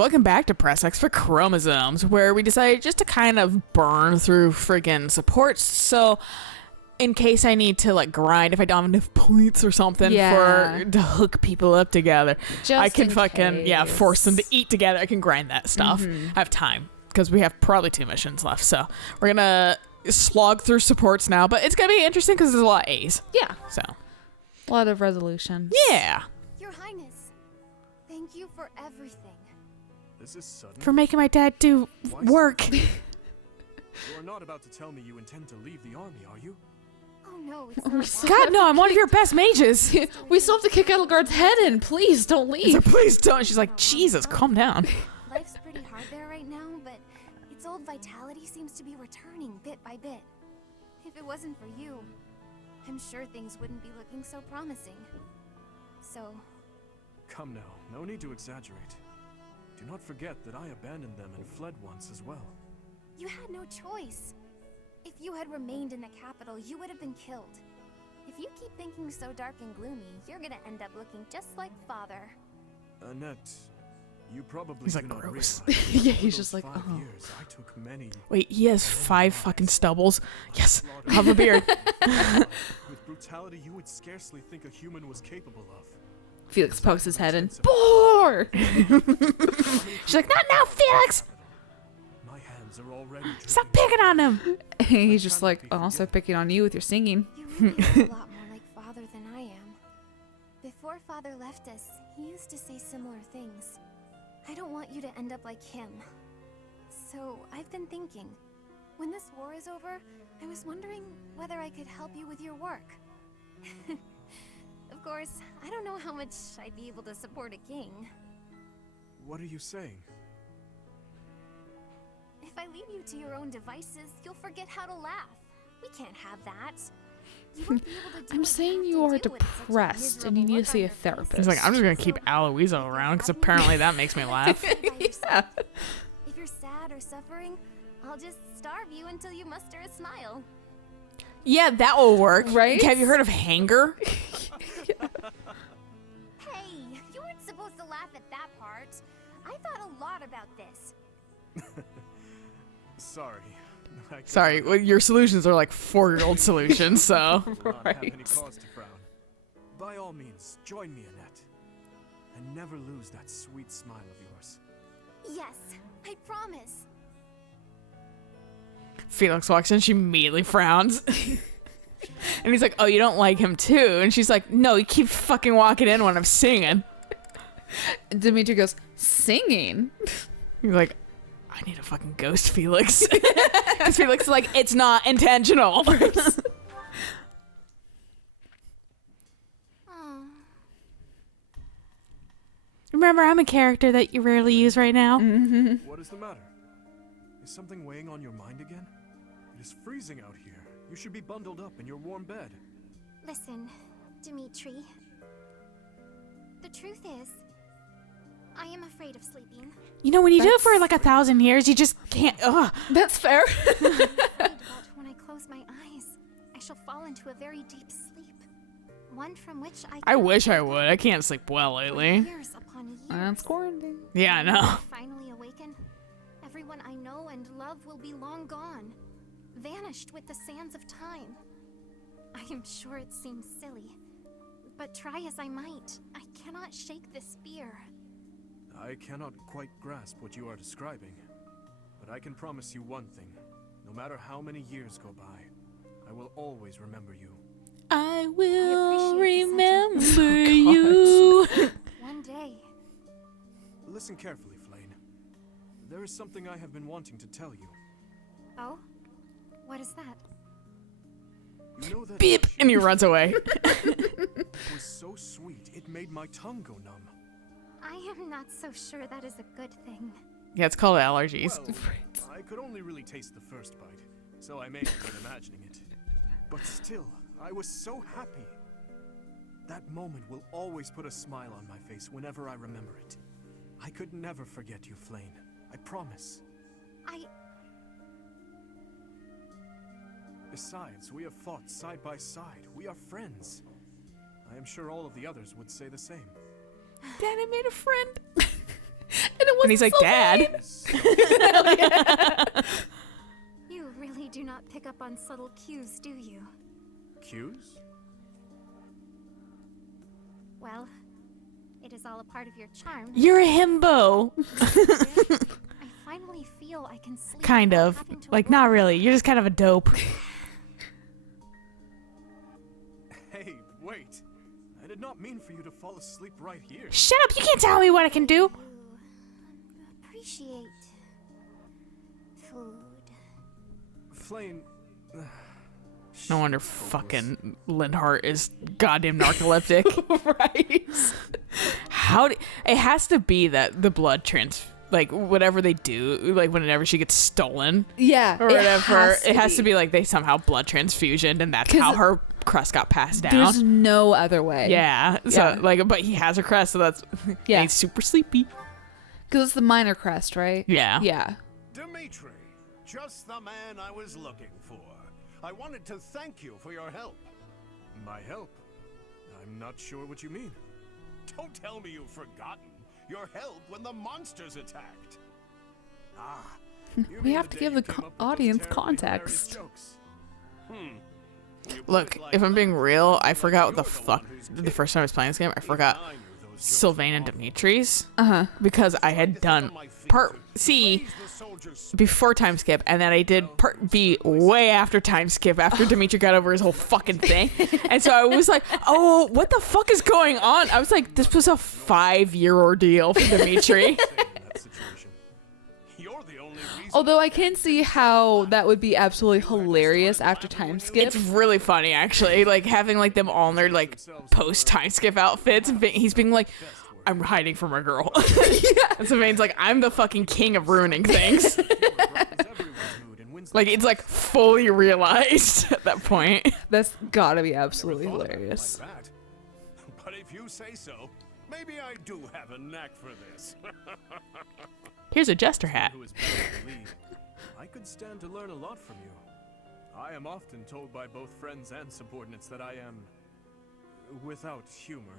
welcome back to Press X for Chromosomes, where we decided just to kind of burn through friggin' supports, so in case I need to like grind, if I don't have enough points or something to hook people up together, I can force them to eat together. I can grind that stuff. I have time, because we have probably 2 missions left, so we're gonna slog through supports now, but it's gonna be interesting because there's a lot of A's. Yeah. So. A lot of resolutions. Yeah. Your Highness, thank you for everything. This is sudden. For making my dad do work. You are not about to tell me you intend to leave the army, are you? Oh no, it's not. God, no, I'm one of your best mages. We still have to kick Edelgard's head in. Please don't leave. So please don't. She's like, Jesus, calm down. Life's pretty hard there right now, but its old vitality seems to be returning bit by bit. If it wasn't for you, I'm sure things wouldn't be looking so promising. So... Come now, no need to exaggerate. Do not forget that I abandoned them and fled once as well. You had no choice. If you had remained in the capital, you would have been killed. If you keep thinking so dark and gloomy, you're gonna end up looking just like Father. Annette, you probably He's do like, not gross. realize Yeah, that he's for just those like, 5 oh. years, I took many Wait, he has 5 fucking stubbles. Yes, have a beard. with brutality you would scarcely think a human was capable of. Felix pokes his head in. Boar! She's like, not now, Felix. My hands are already Stop dripping. picking on him. He's just like, oh, I'll start picking on you with your singing. You really are a lot more like Father than I am. Before Father left us, he used to say similar things. I don't want you to end up like him. So, I've been thinking, when this war is over, I was wondering whether I could help you with your work. Of course, I don't know how much I'd be able to support a king. What are you saying? If I leave you to your own devices, you'll forget how to laugh. We can't have that. You won't be able to do I'm what saying have you to are do with such a depressed and you miserable need look to see on a your face. therapist. He's like, I'm just gonna keep So, Aloisa around because apparently that makes me laugh. Yeah. If you're sad or suffering, I'll just starve you until you muster a smile. Yeah, that will work. Right? Have you heard of Hanger? Hey, you weren't supposed to laugh at that part. I thought a lot about this. Sorry. I cannot Sorry, well, your solutions are like 4-year-old solutions, so. do not have any Right. cause to frown. By all means, join me, Annette. And never lose that sweet smile of yours. Yes, I promise. Felix walks in, she immediately frowns. And he's like, oh, you don't like him too? And she's like, no, you keep fucking walking in when I'm singing. Dimitri goes, singing? He's like, I need a fucking ghost, Felix. Because Felix is like, it's not intentional. Oh, Remember, I'm a character that you rarely use right now. What is the matter? Is something weighing on your mind again? It is freezing out here. You should be bundled up in your warm bed. listen, Dimitri. The truth is, I am afraid of sleeping. You know, when you do it for like 1,000 years, you just can't. Ugh. That's fair. Afraid that when I close my eyes, I shall fall into a very deep sleep. One from which I wish I would. I can't sleep well for lately. years upon years. That's quarantine. Yeah, I When know. I finally awaken, everyone I know and love will be long gone, vanished with the sands of time. I am sure it seems silly, but try as I might, I cannot shake this fear. I cannot quite grasp what you are describing, but I can promise you one thing. No matter how many years go by, I will always remember you. I will appreciate the remember Oh, you. One day, Listen carefully, Flane. There is something I have been wanting to tell you. oh, what is that? You know that Beep. dish And he you runs away. was so sweet, it made my tongue go numb. I am not so sure that is a good thing. Yeah, it's called allergies. Well, I could only really taste the first bite, so I may have been imagining it. But still, I was so happy. That moment will always put a smile on my face whenever I remember it. I could never forget you, Flane. I promise. Besides, we have fought side by side. We are friends. I am sure all of the others would say the same. Daddy made a friend. And he's like, Dad. You really do not pick up on subtle cues, do you? Cues? Well, it is all a part of your charm. You're a himbo. I finally feel I can sleep. Kind without of. having to Like, worry. not really. You're just kind of a dope. Hey, wait. I did not mean for you to fall asleep right here. Shut up. You can't tell me what I can do. You appreciate food. Flame. No wonder fucking Lindhart is goddamn narcoleptic. Right. It has to be that the blood like whatever they do, like whenever she gets stolen Yeah. or whatever, it has to be like they somehow blood transfusioned and that's 'Cause how her crust got passed down. There's no other way. Yeah. So Yeah. like, but he has a crest, so that's Yeah. he's super sleepy. Because it's the minor crest, right? Yeah. Yeah. Dimitri, just the man I was looking for. I wanted to thank you for your help. My help? I'm not sure what you mean. Don't tell me you've forgotten your help when the monsters attacked. Ah, you We mean have the to day give you the came up with those audience terribly context. hilarious jokes? You put Look, it like if I'm being that, real, I like forgot what the you're fuck one who's the kidding. first time I was playing this game. I forgot Even I knew those jokes Sylvain were and awful. Dimitri's Uh-huh. because I had done part C before time skip, and then I did part B way after time skip after Dimitri got over his whole fucking thing. And so I was like, oh, what the fuck is going on? I was like, this was a 5-year ordeal for Dimitri. In that situation. You're the only reason. Although I can see how that would be absolutely hilarious after time skip. It's really funny, actually, like having like them all in their like post time skip outfits. And he's being like, I'm hiding from a girl. And Sylvain's like, I'm the fucking king of ruining things. Like it's like fully realized at that point. That's gotta be absolutely Thought about it hilarious. like that. But if you say so, maybe I do have a knack for this. Here's a jester hat. Who is better to lead. I could stand to learn a lot from you. I am often told by both friends and subordinates that I am without humor.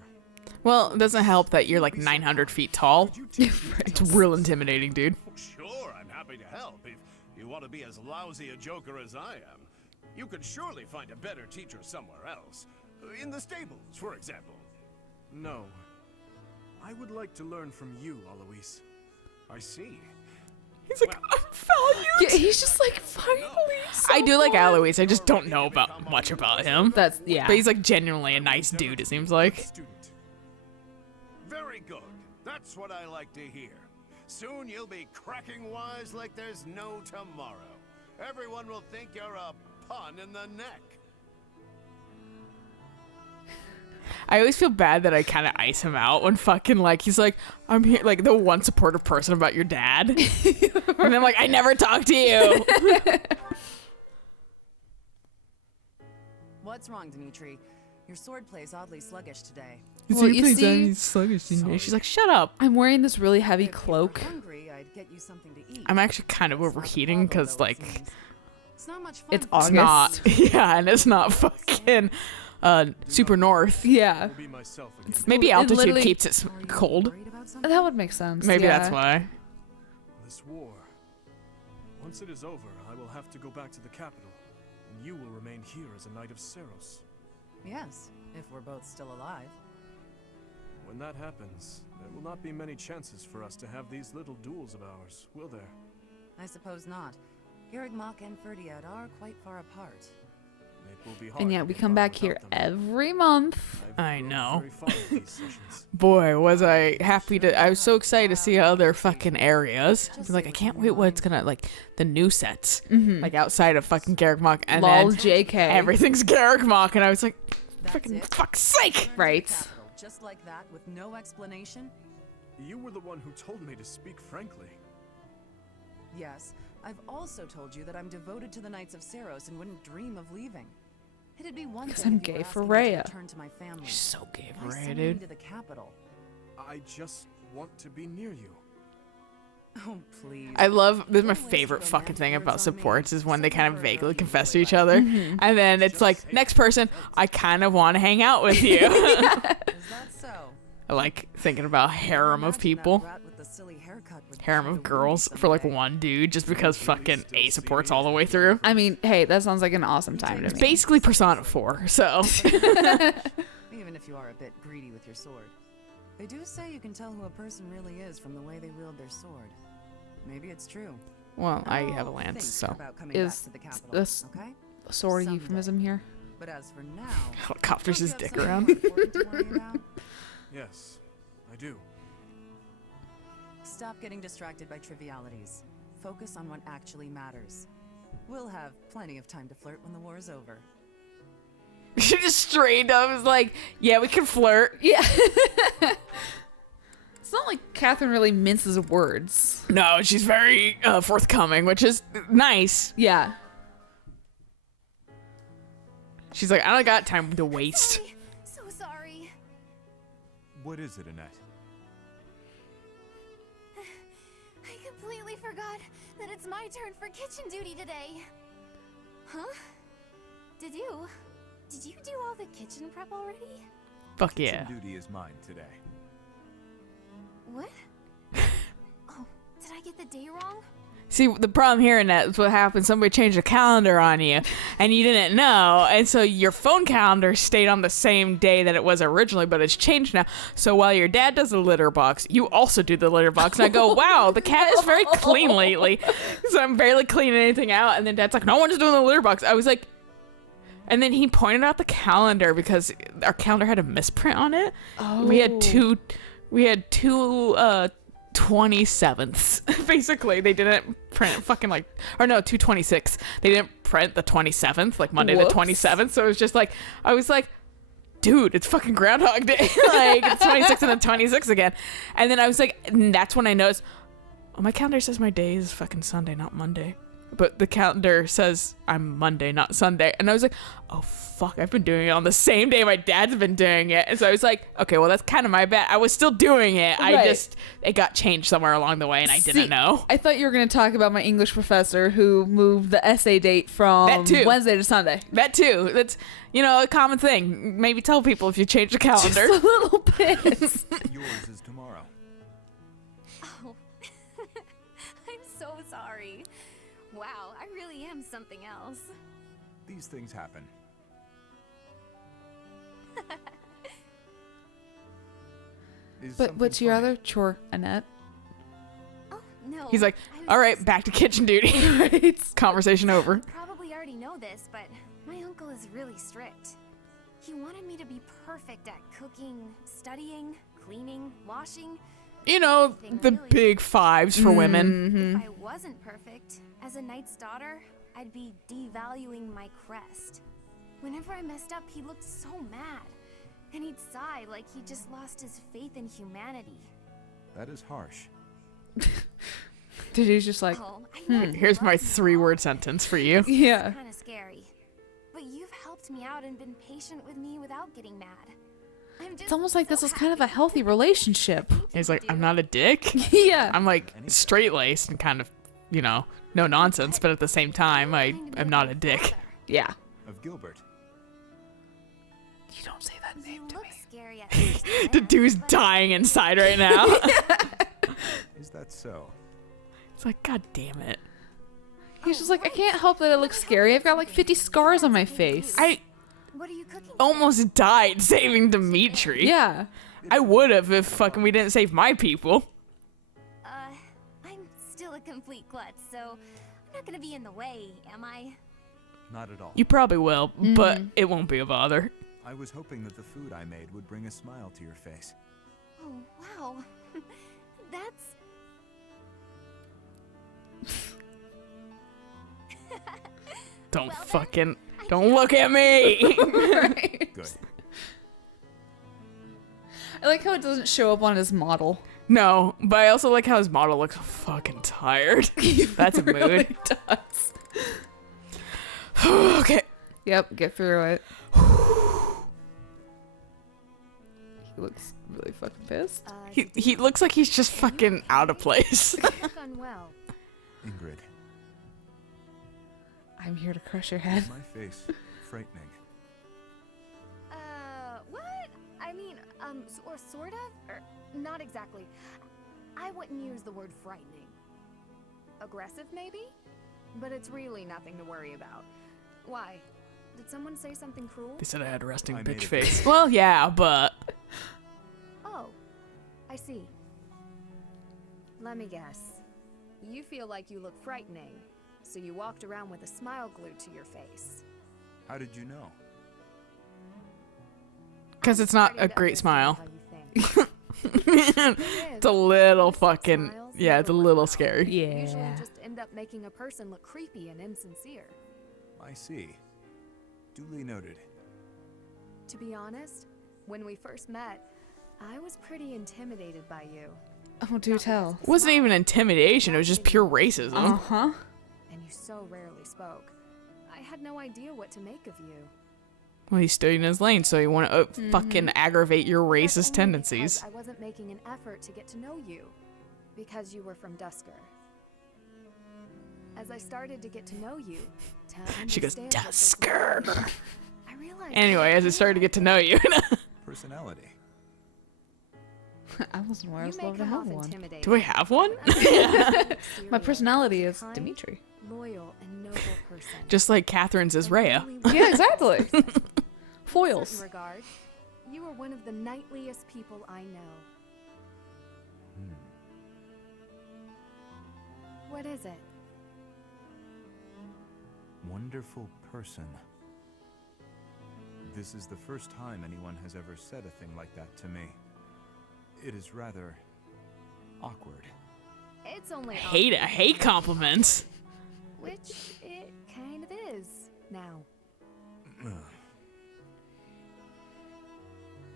Well, it doesn't help that you're like 900 feet tall. Could you teach me It's to real intimidating, dude. Sure, I'm happy to help. If you want to be as lousy a joker as I am, you could surely find a better teacher somewhere else. In the stables, for example. No. I would like to learn from you, Alois. I see. He's like, I'm valued. Yeah, he's just like, finally. I do like someone. Alois. I just don't know about much about him. That's, yeah. But he's like genuinely a nice dude, it seems like. Student. Very good. That's what I like to hear. Soon you'll be cracking wise like there's no tomorrow. Everyone will think you're a pun in the neck. I always feel bad that I kind of ice him out when fucking like he's like, I'm here, like the one supportive person about your dad. And I'm like, I never talked to you. What's wrong, Dimitri? Your sword plays oddly sluggish today. Well, you see, She's like, shut up. I'm wearing this really heavy If you were cloak. hungry, I'd get you something to eat. I'm actually kind of It's not overheating Bravo, because though, it like seems. It's not much fun. It's for it's you. August. not, yeah, and it's not fucking super north. Yeah. Will be myself again. Maybe It altitude literally- keeps it Are you cold. worried about something? That would make sense. Maybe yeah. that's why. This war. Once it is over, I will have to go back to the capital, and you will remain here as a knight of Seros. Yes, if we're both still alive. When that happens, there will not be many chances for us to have these little duels of ours, will there? I suppose not. Garrigmach and Ferdiad are quite far apart. It will be hard And to yet we get come by back here without them. every month. I've I grown know. very fond of these sessions. Boy, was I happy to. I was so excited to see other fucking areas. I was like, I can't wait what's gonna, like, the new sets. Like, outside of fucking Garrigmach. And Lol, then JK. everything's Garrigmach. And I was like, That's freaking it? fuck's sake. Return to the Right. capital, just like that, with no explanation? You were the one who told me to speak frankly. Yes, I've also told you that I'm devoted to the Knights of Seros and wouldn't dream of leaving. It'd be one 'Cause thing I'm if you were gay for asking me to Rhea. return to my family. You're so gay for Why Rhea, send me dude. to the capital? I just want to be near you. Oh, please. I love, this is my Don't waste favorite your fucking thing romantic about words on me. supports is when they Say kind the of word, vaguely I'll confess to usually each like other. Mm-hmm. And then it's like, next person, I kind of want to hang out with you. Is that so? I like thinking about a harem of Imagine that people. brat with the silly cut would harem kinda of girls weird for like someday. one dude just because fucking A supports all the way through. I mean, hey, that sounds like an awesome time to It's me. basically Persona 4, so. Even if you are a bit greedy with your sword. They do say you can tell who a person really is from the way they wield their sword. Maybe it's true. Well, I have a I'll lance, think so. about coming back Is to the capital, this okay? sort of Someday. euphemism here? But as for now, Helicopters don't his you have dick something around. more important to worry about? Yes, I do. Stop getting distracted by trivialities. Focus on what actually matters. We'll have plenty of time to flirt when the war is over. She just straight up was like, yeah, we can flirt. Yeah. It's not like Catherine really minces words. No, she's very forthcoming, which is nice. Yeah. She's like, I don't got time to waste. Sorry. So sorry. What is it, Annette? I completely forgot that it's my turn for kitchen duty today. Huh? Did you do all the kitchen prep already? Fuck yeah. Duty is mine today. What? Oh, did I get the day wrong? See, the problem here, Annette, is what happened. Somebody changed the calendar on you, and you didn't know. And so your phone calendar stayed on the same day that it was originally, but it's changed now. So while your dad does the litter box, you also do the litter box. And I go, wow, the cat is very clean lately. So I'm barely cleaning anything out. And then Dad's like, no one's doing the litter box. I was like, and then he pointed out the calendar because our calendar had a misprint on it. Oh. We had two 27ths. Basically, they didn't print fucking like, or no, 226. They didn't print the 27th, like Monday Whoops. the 27th. So it was just like, I was like, dude, it's fucking Groundhog Day. Like, it's 26 and then 26 again. And then I was like, and that's when I noticed, oh, my calendar says my day is fucking Sunday, not Monday. But the calendar says I'm Monday, not Sunday. And I was like, oh, fuck, I've been doing it on the same day my dad's been doing it. And so I was like, okay, well, that's kind of my bad. I was still doing it. Right. It got changed somewhere along the way and I See, didn't know. I thought you were going to talk about my English professor who moved the essay date from That too. Wednesday to Sunday. That too. That's, a common thing. Maybe tell people if you change the calendar. Just a little bit. Yours is tomorrow. Oh, I'm so sorry. Wow, I really am something else. These things happen. Is But something what's your funny? other chore, Annette? Oh, no. He's like, I was all right, just- back to kitchen duty. Conversation over. You probably already know this, but my uncle is really strict. He wanted me to be perfect at cooking, studying, cleaning, washing. The big fives for women. If I wasn't perfect, as a knight's daughter, I'd be devaluing my crest. Whenever I messed up, he looked so mad. And he'd sigh like he just lost his faith in humanity. That is harsh. Dude's just like, Oh, I know you Here's love my me 3-word sentence for you. yeah. Kind of scary. But you've helped me out and been patient with me without getting mad. It's almost like this is kind of a healthy relationship. He's like, I'm not a dick. Yeah. I'm like straight-laced and kind of, no nonsense, but at the same time, I am not a dick. Yeah. Of Gilbert. You don't say that name to look me. scary at first The glance, dude's but dying inside right now. Is that so? It's like, God damn it. He's just like, I can't help that it looks scary. I've got like 50 scars on my face. I What are you cooking? almost died saving Dimitri. Yeah. I would have if fucking we didn't save my people. I'm still a complete klutz, so I'm not gonna be in the way, am I? Not at all. You probably will, but it won't be a bother. I was hoping that the food I made would bring a smile to your face. Oh, wow. That's... Don't Well then, fucking, I don't look at me. Good. I like how it doesn't show up on his model. No, but I also like how his model looks fucking tired. That's a mood. Really does. Okay. Yep, get through it. He looks really fucking pissed. He looks like he's just fucking out of place. You look unwell. Ingrid, I'm here to crush your head. is my face frightening? What? I mean, or sort of? Or not exactly. I wouldn't use the word frightening. Aggressive, maybe? But it's really nothing to worry about. Why? Did someone say something cruel? They said I had a resting I bitch made it. face. Well, yeah, but Oh, I see. Let me guess. You feel like you look frightening, so you walked around with a smile glued to your face. How did you know? because it's not a great smile. It's a little fucking, yeah, it's a little scary. Usually Yeah. just end up making a person look creepy and insincere. I see. Duly noted. To be honest, when we first met, I was pretty intimidated by you. Oh, do tell. It wasn't even intimidation, it was just pure racism. Uh-huh. And you so rarely spoke. I had no idea what to make of you. Well, he stood in his lane, so you want to fucking aggravate your That's racist only tendencies. because I wasn't making an effort to get to know you, because you were from Dusker. As I started to get to know you, to She goes, understand what this Dusker. was, I realized Anyway, as it started to get to know you. Personality. I wasn't aware I You was may allowed to come have off one. intimidating, Do I have one? but I'm My serious, personality is kind, Dimitri. loyal, and noble person. Just like Catherine's is Rhea. Yeah, exactly. In a certain Foils. regard, you are one of the knightliest people I know. What is it? Wonderful person. This is the first time anyone has ever said a thing like that to me. It is rather awkward. It's only I hate compliments. which it kind of is now.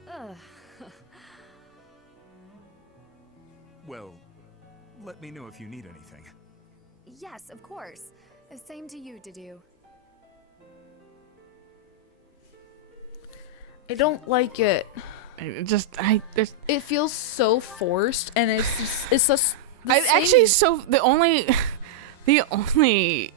Ugh. Well, let me know if you need anything. Yes, of course. Same to you, Dedue. I don't like it. It feels so forced, and it's just. The only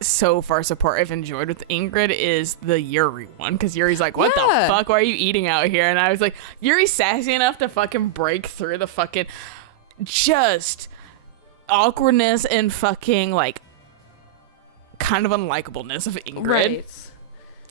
so far support I've enjoyed with Ingrid is the Yuri one, because Yuri's like, what Yeah. the fuck, why are you eating out here? And I was like, Yuri's sassy enough to fucking break through the fucking just awkwardness and fucking like kind of unlikableness of Ingrid. Right.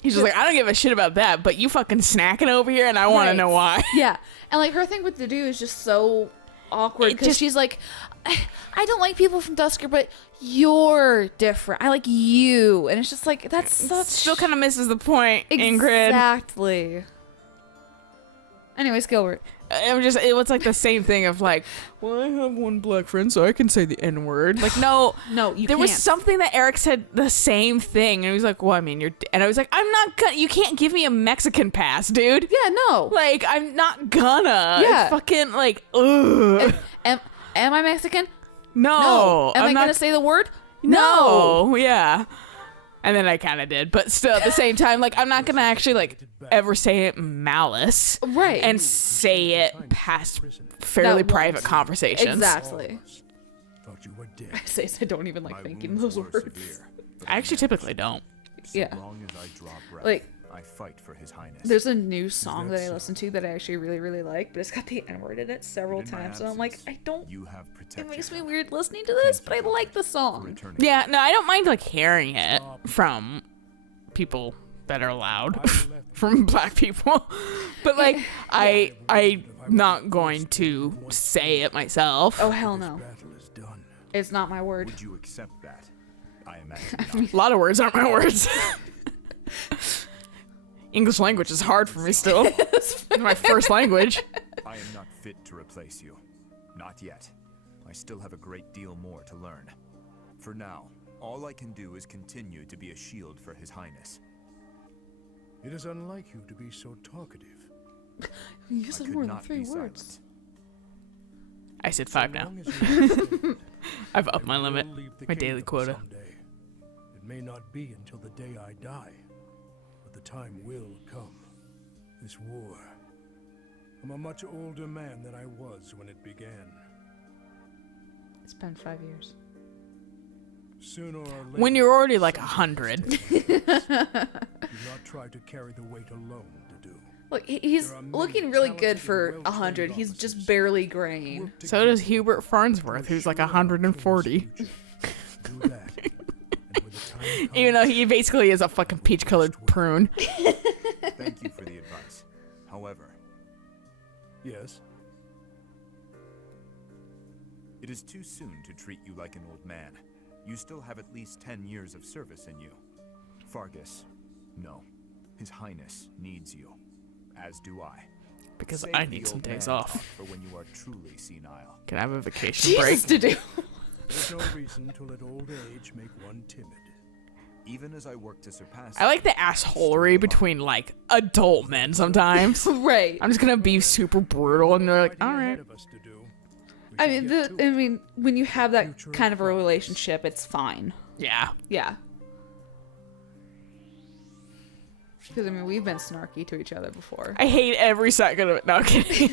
He's just like, I don't give a shit about that, but you fucking snacking over here and I want to Right. know why. Yeah, and like her thing with Dedue is just so awkward because she's like, I don't like people from Dusker, but you're different. I like you, and it's just like that's such Still kind of misses the point, Ingrid. Exactly. Anyways, Gilbert. It was like the same thing of like, well, I have one black friend, so I can say the N-word. Like, no, You there can't. was something that Eric said the same thing, and he was like, well, I mean, and I was like, I'm not gonna, you can't give me a Mexican pass, dude. Yeah, no. Like, I'm not gonna. Yeah. It's fucking like, ugh. Am I Mexican? No. No. Am I'm I not gonna say the word? No. Yeah. And then I kind of did, but still at the same time, like, I'm not gonna actually like ever say it malice, Right. and say it past fairly That private once. conversations. Exactly. Thought you were dead. I don't even like My thinking wounds those were words. severe, but I actually typically don't. so Yeah. long as I draw breath, Like, I fight for His Highness. There's a new song that that I so? listen to that I actually really, really like, but it's got the N-word in it several But in my times, and I'm like, absence, I don't. You have It protected makes me her. weird listening to this, but I like the For song. returning. Yeah, no, I don't mind like hearing it from people that are loud, from black people, but like I'm not going to say it myself. Oh hell no, Battle is done. it's not my word. Would you accept that? I imagine not. A lot of words aren't my words. English language is hard for me still. It's my first language. I am not fit to replace you. Not yet. I still have a great deal more to learn. For now, all I can do is continue to be a shield for His Highness. It is unlike you to be so talkative. You I said could more than not 3 be words. silent. I said 5 now. Long as you understand, I've upped my I will limit, leave the my daily kingdom quota. someday. It may not be until the day I die, but the time will come. This war. I'm a much older man than I was when it began. It's been 5 years. Sooner or later, When you're already like 100. do not try to carry the weight alone, Dedue. Like he's looking really good for 100. He's just barely graying. So does Hubert Farnsworth, who's like 140. Even though he basically is a fucking peach-colored prune. Thank you for the advice. However, Yes? it is too soon to treat you like an old man. You still have at least 10 years of service in you. Fargus, no. His Highness needs you. As do I. Because Save I the need some old days man off. talk for when you are truly senile. Can I have a vacation break? Jesus, Dedue. There's no reason to let old age make one timid. Even as I work to surpass I like the assholery between, like, adult men sometimes. Right. I'm just gonna be super brutal, and they're like, Already alright. ahead of us to do. We should get to I it. mean, when you have that Future kind of a friends. relationship, it's fine. Yeah. Yeah. Because I mean, we've been snarky to each other before. I hate every second of it. No, I'm kidding.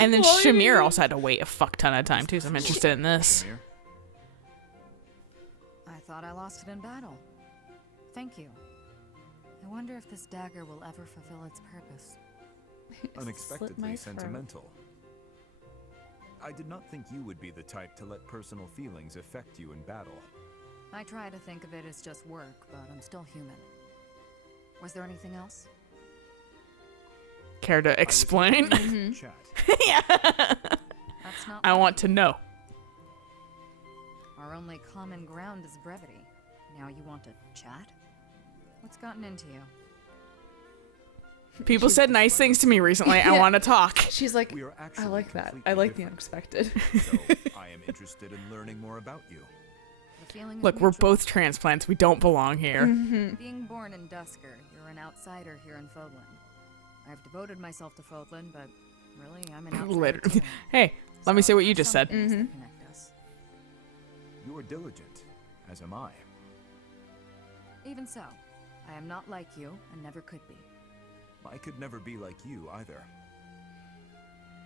And then Well, Shamir yeah. also had to wait a fuck ton of time, too, so I'm interested in this. Amir. I thought I lost it in battle. Thank you. I wonder if this dagger will ever fulfill its purpose. Slit my Unexpectedly throat. sentimental. I did not think you would be the type to let personal feelings affect you in battle. I try to think of it as just work, but I'm still human. Was there anything else? Care to explain? Chat. Yeah. That's not I like want you. to know. Our only common ground is brevity. Now you want to chat? What's gotten into you? People said nice things to me recently. I Yeah. want to talk. She's like, We are I actually like that. I completely like the different. unexpected. So, I am interested in learning more about you. The feeling is Look, we're mutual. both transplants. We don't belong here. Being born in Dusker, you're an outsider here in Fodlan. I've devoted myself to Fodlan, but really, I'm an outsider Literally. too. Hey, let me So say what you there's just some said. things that connect us. You are diligent, as am I. Even so, I am not like you and never could be. I could never be like you either.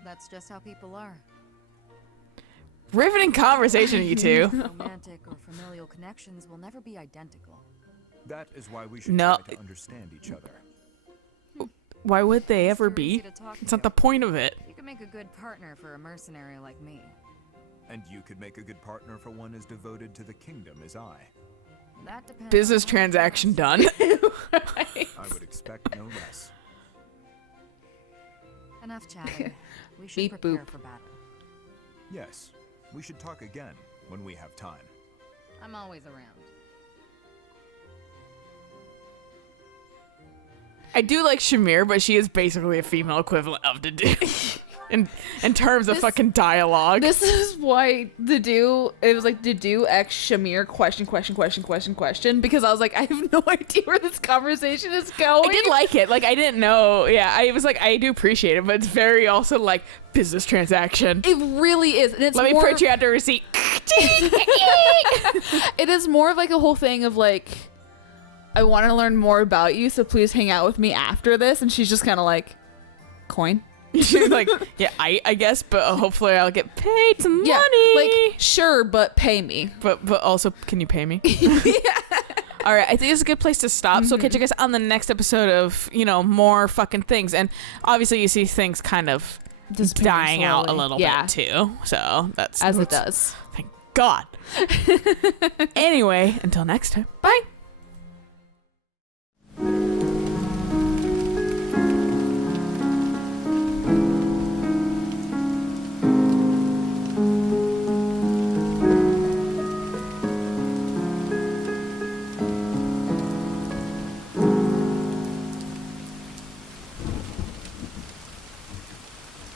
That's just how people are. Riveting conversation, you two. Romantic or familial connections will never be identical. That is why we should No. try to understand each other. Why would they ever Super easy be? to talk It's to. not the point of it. You can make a good partner for a mercenary like me. And you could make a good partner for one as devoted to the kingdom as I. That depends Business on how transaction fast- done. I would expect no less. Enough chatting. We should Beep prepare boop. for battle. Yes, we should talk again when we have time. I'm always around. I do like Shamir, but she is basically a female equivalent of Dedue. in terms of This- fucking dialogue. This is why Dedue, it was like Dedue X Shamir question, because I was like, I have no idea where this conversation is going. I did like it. Like, I didn't know. Yeah, I was like, I do appreciate it, but it's very also like business transaction. It really is. And it's Let me more, print you out a receipt. it is more of like a whole thing of like, I want to learn more about you, so please hang out with me after this. And she's just kind of like, coin? She's like, yeah, I guess, but hopefully I'll get paid some Yeah, money. like, sure, but pay me. But also, can you pay me? All right, I think it's a good place to stop. So, catch you guys on the next episode of, more fucking things. And obviously, you see things kind of Disappearing dying out a slowly. little Yeah. bit too. So that's As it that's- does. Thank God. Anyway, until next time. Bye.